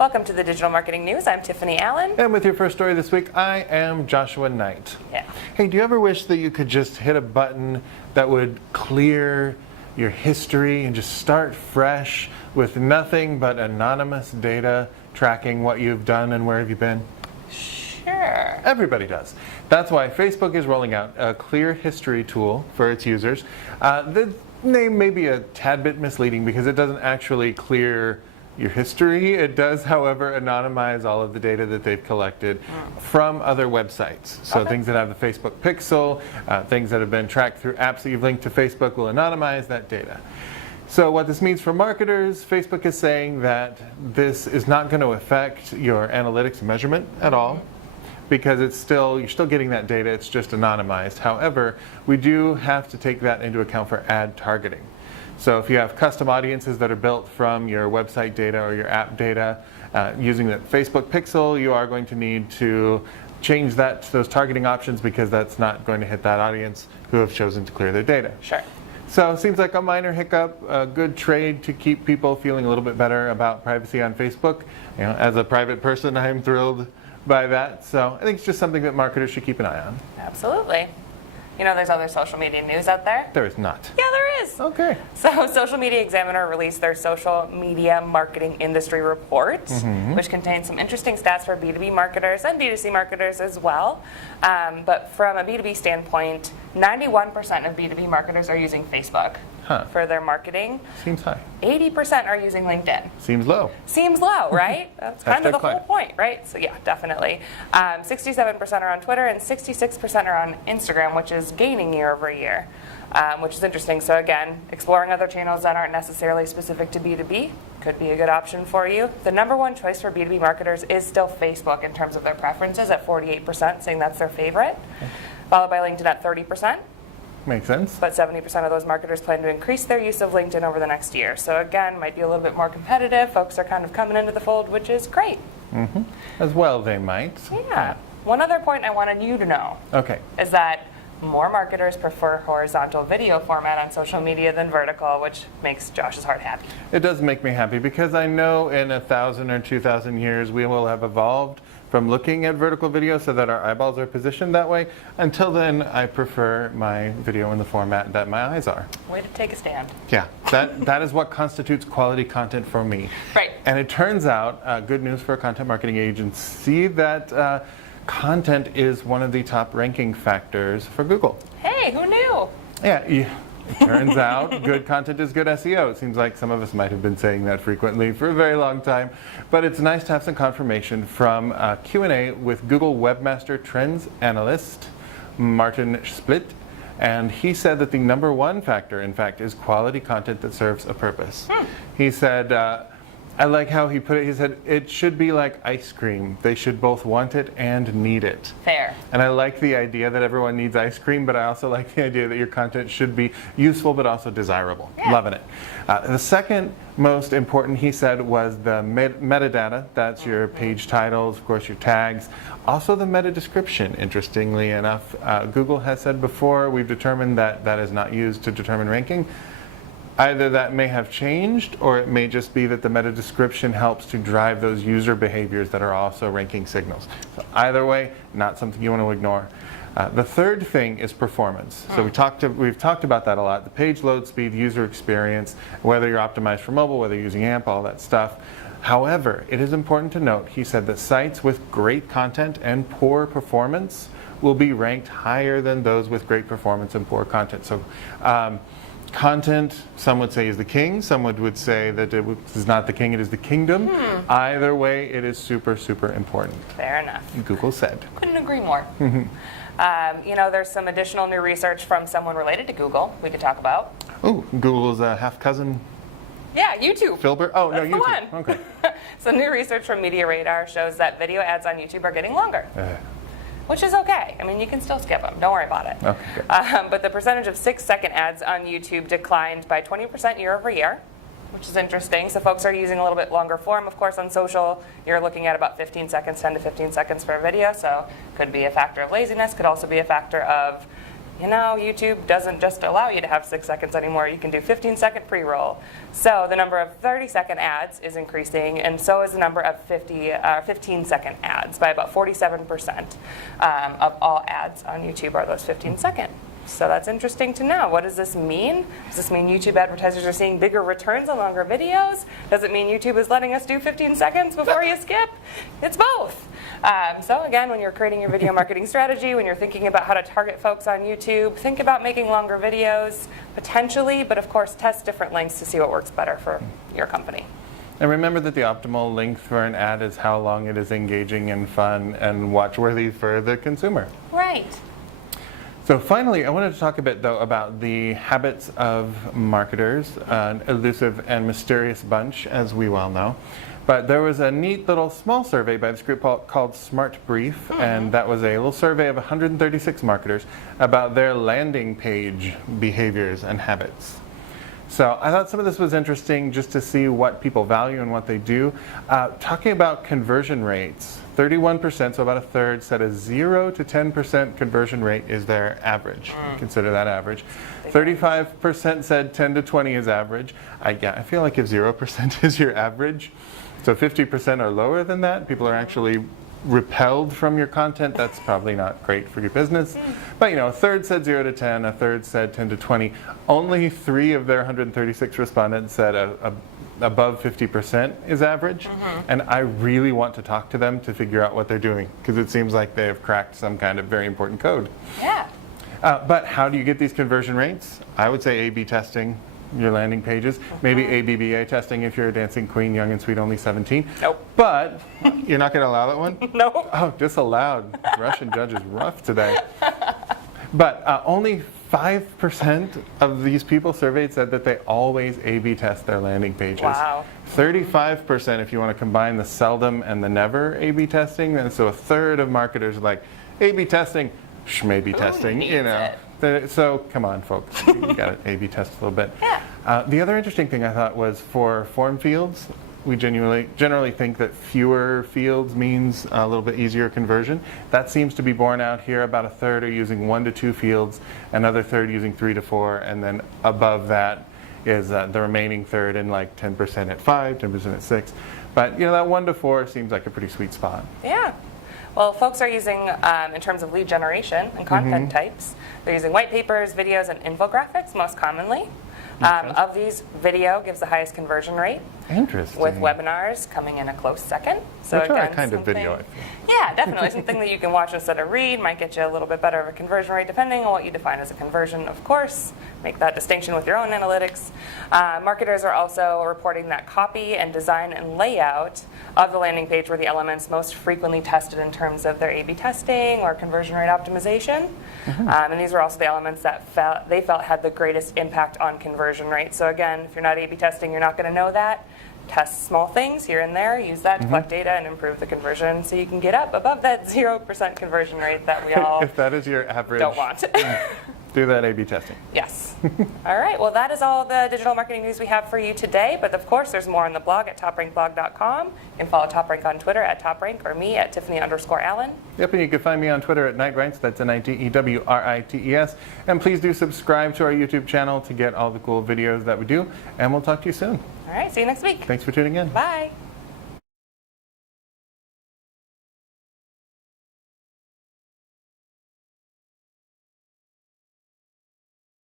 Welcome to the Digital Marketing News. I'm Tiffani Allen. And with your first story this week, I am Joshua Nite. Yeah. Hey, do you ever wish that you could just hit a button that would clear your history and just start fresh with nothing but anonymous data tracking what you've done and where have you been? Sure. Everybody does. That's why Facebook is rolling out a clear history tool for its users. The name may be a tad bit misleading because it doesn't actually clear your history. It does, however, anonymize all of the data that they've collected from other websites. So things that have the Facebook pixel, things that have been tracked through apps that you've linked to Facebook will anonymize that data. So what this means for marketers, Facebook is saying that this is not going to affect your analytics measurement at all, because you're still getting that data, it's just anonymized. However, we do have to take that into account for ad targeting. So if you have custom audiences that are built from your website data or your app data using the Facebook pixel, you are going to need to change that to those targeting options because that's not going to hit that audience who have chosen to clear their data. Sure. So it seems like a minor hiccup, a good trade to keep people feeling a little bit better about privacy on Facebook. You know, as a private person, I'm thrilled by that. So I think it's just something that marketers should keep an eye on. Absolutely. You know, there's other social media news out there. There is not. Yeah, there is. Okay. So Social Media Examiner released their Social Media Marketing Industry Report, which contains some interesting stats for B2B marketers and B2C marketers as well. But from a B2B standpoint, 91% of B2B marketers are using Facebook for their marketing. Seems high. 80% are using LinkedIn. Seems low. Seems low, right? That's kind of the whole point, right? So yeah, definitely. 67% are on Twitter and 66% are on Instagram, which is gaining year over year, which is interesting. So again, exploring other channels that aren't necessarily specific to B2B could be a good option for you. The number one choice for B2B marketers is still Facebook in terms of their preferences at 48%, saying that's their favorite, followed by LinkedIn at 30%. Makes sense. But 70% of those marketers plan to increase their use of LinkedIn over the next year. So again, might be a little bit more competitive. Folks are kind of coming into the fold, which is great. As well they might. Yeah. One other point I wanted you to know is that more marketers prefer horizontal video format on social media than vertical, which makes Josh's heart happy. It does make me happy because I know in 1,000 or 2,000 years we will have evolved from looking at vertical video so that our eyeballs are positioned that way. Until then, I prefer my video in the format that my eyes are. Way to take a stand. Yeah, that is what constitutes quality content for me. Right. And it turns out, good news for a content marketing agency, that content is one of the top ranking factors for Google. Hey, who knew? Yeah, it turns out good content is good SEO. It seems like some of us might have been saying that frequently for a very long time, but it's nice to have some confirmation from Q&A with Google Webmaster Trends Analyst, Martin Splitt, and he said that the number one factor, in fact, is quality content that serves a purpose. He said, I like how he put it. He said, it should be like ice cream. They should both want it and need it. Fair. And I like the idea that everyone needs ice cream, but I also like the idea that your content should be useful but also desirable. Yeah. Loving it. The second most important, he said, was the metadata. That's your page titles, of course, your tags. Also the meta description, interestingly enough. Google has said before, we've determined that that is not used to determine ranking. Either that may have changed, or it may just be that the meta description helps to drive those user behaviors that are also ranking signals. So either way, not something you want to ignore. The third thing is performance. So we've talked about that a lot. The page load speed, user experience, whether you're optimized for mobile, whether you're using AMP, all that stuff. However, it is important to note, he said, that sites with great content and poor performance will be ranked higher than those with great performance and poor content. So. Content, some would say, is the king. Some would say that it is not the king, it is the kingdom. Either way, it is super, super important. Fair enough. Google said. Couldn't agree more. You know, there's some additional new research from someone related to Google we could talk about. Oh, Google's half-cousin? Yeah, YouTube. Filbert? Oh, That's no, the YouTube. one. Okay. Some new research from MediaRadar shows that video ads on YouTube are getting longer. Which is okay. I mean, you can still skip them. Don't worry about it. Okay. But the percentage of 6-second ads on YouTube declined by 20% year over year, which is interesting. So folks are using a little bit longer form. Of course, on social, you're looking at about 15 seconds, 10 to 15 seconds for a video. So could be a factor of laziness. Could also be a factor of you know, YouTube doesn't just allow you to have 6 seconds anymore. You can do 15-second pre-roll. So the number of 30-second ads is increasing, and so is the number of 15-second ads by about 47%. Of all ads on YouTube are those 15-second. So that's interesting to know. What does this mean? Does this mean YouTube advertisers are seeing bigger returns on longer videos? Does it mean YouTube is letting us do 15 seconds before you skip? It's both. So again, when you're creating your video marketing strategy, when you're thinking about how to target folks on YouTube, think about making longer videos, potentially, but of course test different lengths to see what works better for your company. And remember that the optimal length for an ad is how long it is engaging and fun and watch-worthy for the consumer. Right. So finally, I wanted to talk a bit, though, about the habits of marketers, an elusive and mysterious bunch, as we well know. But there was a neat little small survey by this group called Smart Brief, and that was a little survey of 136 marketers about their landing page behaviors and habits. So I thought some of this was interesting just to see what people value and what they do. Talking about conversion rates, 31%, so about a third, said a 0 to 10% conversion rate is their average. Consider that average. 35% said 10 to 20 is average. I feel like if 0% is your average, so 50% are lower than that, people are actually repelled from your content, that's probably not great for your business. But you know, a third said 0 to 10, a third said 10 to 20. Only 3 of their 136 respondents said above 50% is average. And I really want to talk to them to figure out what they're doing, because it seems like they have cracked some kind of very important code. Yeah. But how do you get these conversion rates? I would say A/B testing your landing pages. Maybe ABBA testing if you're a dancing queen, young and sweet, only 17. Nope. But you're not going to allow that one? Nope. Oh, disallowed. Russian judge is rough today. But only 5% of these people surveyed said that they always A/B test their landing pages. Wow. 35% if you want to combine the seldom and the never A/B testing. And so a third of marketers are like, A/B testing, maybe testing, you know. So come on, folks, you got to A/B test a little bit. Yeah. The other interesting thing I thought was for form fields, we generally think that fewer fields means a little bit easier conversion. That seems to be borne out here. About a third are using 1 to 2 fields, another third using 3 to 4, and then above that is the remaining third, and like 10% at 5, 10% at 6. But you know, that 1 to 4 seems like a pretty sweet spot. Yeah. Well, folks are using, in terms of lead generation and content types, they're using white papers, videos, and infographics most commonly. Of these, video gives the highest conversion rate. Interesting. With webinars coming in a close second. So Which again, are a kind of video, I feel. Yeah, definitely. Something that you can watch instead of read might get you a little bit better of a conversion rate, depending on what you define as a conversion, of course. Make that distinction with your own analytics. Marketers are also reporting that copy and design and layout of the landing page were the elements most frequently tested in terms of their A/B testing or conversion rate optimization. And these were also the elements that they felt had the greatest impact on conversion rate. So again, if you're not A/B testing, you're not going to know that. Test small things here and there, use that to collect data and improve the conversion so you can get up above that 0% conversion rate that we all if that is your average, don't want. do that A/B testing. Yes. All right. Well, that is all the digital marketing news we have for you today. But of course, there's more on the blog at toprankblog.com. You can follow TopRank on Twitter at TopRank or me at Tiffani_Allen. Yep, and you can find me on Twitter at NiteWrites. That's NITEWRITES. And please do subscribe to our YouTube channel to get all the cool videos that we do. And we'll talk to you soon. All right. See you next week. Thanks for tuning in. Bye.